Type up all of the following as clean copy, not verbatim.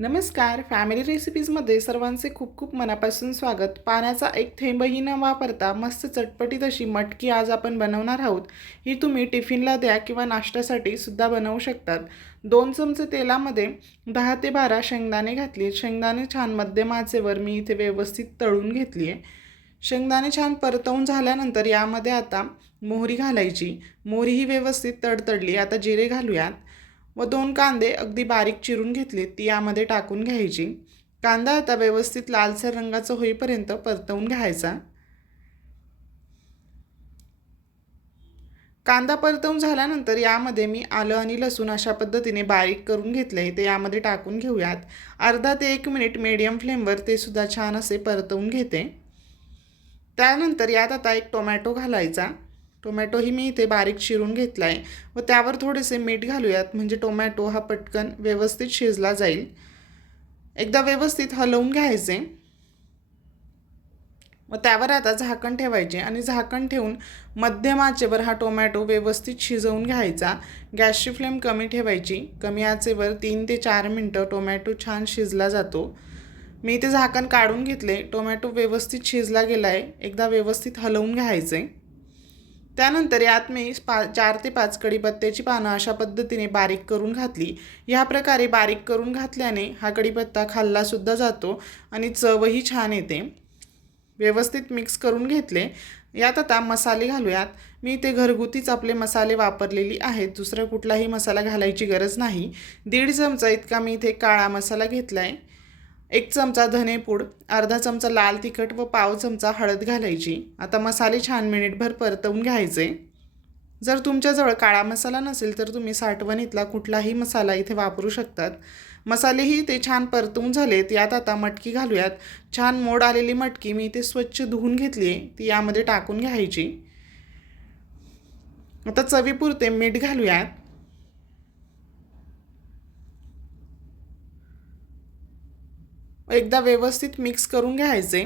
नमस्कार. फॅमिली रेसिपीजमध्ये सर्वांचे खूप खूप मनापासून स्वागत. पाण्याचा एक थेंबही न वापरता मस्त चटपटीत अशी मटकी आज आपण बनवणार आहोत. ही तुम्ही टिफिनला द्या किंवा नाश्त्यासाठी सुद्धा बनवू शकतात. 2 चमचे तेलामध्ये 10 ते 12 शेंगदाणे घातली. शेंगदाणे छान मध्यम आचेवर मी इथे व्यवस्थित तळून घेतली आहे. शेंगदाणे छान परतवून झाल्यानंतर यामध्ये आता मोहरी घालायची. मोहरी ही व्यवस्थित तडतडली. आता जिरे घालूयात व 2 कांदे अगदी बारीक चिरून घेतले ती यामध्ये टाकून घ्यायची. कांदा आता व्यवस्थित लालसर रंगाचा होईपर्यंत परतवून घ्यायचा. कांदा परतवून झाल्यानंतर यामध्ये मी आलं आणि लसूण अशा पद्धतीने बारीक करून घेतले ते यामध्ये टाकून घेऊयात. अर्धा ते 1 मिनिट मीडियम फ्लेमवर ते सुद्धा छान असे परतवून घेते. त्यानंतर यात आता एक टोमॅटो घालायचा. टोमॅटोही मी इथे बारीक चिरून घेतला आहे व त्यावर थोडेसे मीठ घालूयात म्हणजे टोमॅटो हा पटकन व्यवस्थित शिजला जाईल. एकदा व्यवस्थित हलवून घ्यायचे व त्यावर आता झाकण ठेवायचे आणि झाकण ठेवून मध्यम आचेवर हा टोमॅटो व्यवस्थित शिजवून घ्यायचा. गॅसची फ्लेम कमी ठेवायची. कमी आचेवर 3 ते 4 मिनटं टोमॅटो छान शिजला जातो. मी इथे झाकण काढून घेतले. टोमॅटो व्यवस्थित शिजला गेला आहे. एकदा व्यवस्थित हलवून घ्यायचे. त्यानंतर यात मी 4 ते 5 कढीपत्त्याची पानं अशा पद्धतीने बारीक करून घातली. ह्या प्रकारे बारीक करून घातल्याने हा कढीपत्ता खाल्लासुद्धा जातो आणि चवही छान येते. व्यवस्थित मिक्स करून घेतले. यात आता मसाले घालूयात. मी इथे घरगुतीच आपले मसाले वापरलेली आहेत. दुसरा कुठलाही मसाला घालायची गरज नाही. 1.5 चमचा इतका मी इथे काळा मसाला घेतला आहे. 1 चमचा धनेपूड, अर्धा चमचा लाल तिखट व पाव चमचा हळद घालायची. आता मसाले छान मिनिटभर परतवून घ्यायचे. जर तुमच्याजवळ काळा मसाला नसेल तर तुम्ही साठवणीतला कुठलाही मसाला इथे वापरू शकतात. मसालेही ते छान परतवून झालेत. यात आता मटकी घालूयात. छान मोड आलेली मटकी मी इथे स्वच्छ धुवून घेतली आहे ती यामध्ये टाकून घ्यायची. आता चवीपुरते मीठ घालूयात. एकदा व्यवस्थित मिक्स करून घ्यायचे.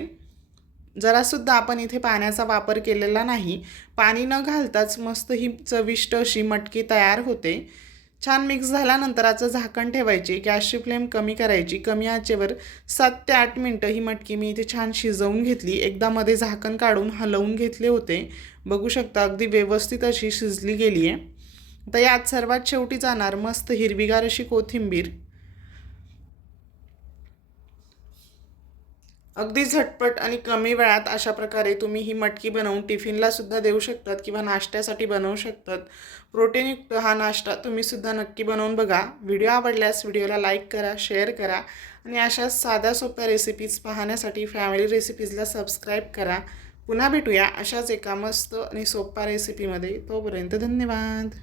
जरासुद्धा आपण इथे पाण्याचा वापर केलेला नाही. पाणी न घालताच मस्त ही चविष्ट अशी मटकी तयार होते. छान मिक्स झाल्यानंतर याचं झाकण ठेवायचे. गॅसची फ्लेम कमी करायची. कमी आचेवर 7 ते 8 मिनटं ही मटकी मी इथे छान शिजवून घेतली. एकदा मध्ये झाकण काढून हलवून घेतले होते. बघू शकता अगदी व्यवस्थित अशी शिजली गेली आहे. आता यात सर्वात शेवटी जाणार मस्त हिरवीगार अशी कोथिंबीर. अगदी झटपट आणि कमी वेळात अशा प्रकारे तुम्ही ही मटकी बनवून टिफिनला सुद्धा देऊ शकतात किंवा नाश्त्यासाठी बनवू शकतात. प्रोटीनयुक्त हा नाश्ता तुम्ही सुद्धा नक्की बनवून बघा. व्हिडिओ आवडल्यास व्हिडिओला लाईक करा, शेअर करा आणि अशा साध्या सोप्या रेसिपीज पाहण्यासाठी फॅमिली रेसिपीजला सबस्क्राईब करा. पुन्हा भेटूया अशाच एका मस्त आणि सोप्या रेसिपीमध्ये. तोपर्यंत धन्यवाद.